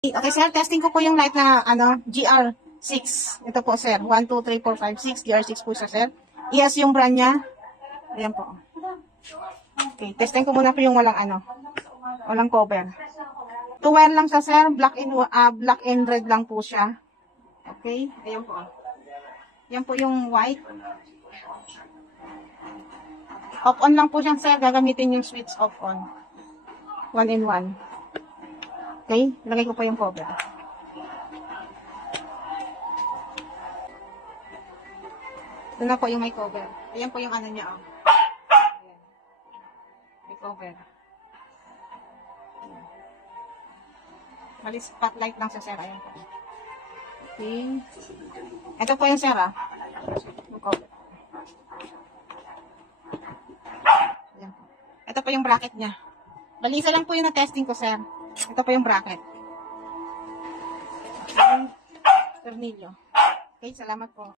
Okay, sir, testing ko po yung light na GR6. Ito po, sir. 1, 2, 3, 4, 5, 6. GR6 po siya, sir. Yes, yung brand niya. Ayan po. Okay, testing ko muna po yung walang cover. 2 wire lang siya, sir. Black and red lang po siya. Okay, ayan po. Yan po yung white. Off-on lang po siya, sir. Gagamitin yung switch off-on. 1 in 1. Okay, lagay ko po yung cover. Ito na po yung may cover. Ayan po yung niya, oh. Ayan. May cover. Mali spotlight lang sa sir. Ayan po. Okay. Ito po yung sir, yung cover. Ayan po. Ito po yung bracket niya. Balisa lang po yung na-testing ko, sir. Ito po yung bracket. Okay. Tornilyo. Okay, salamat po.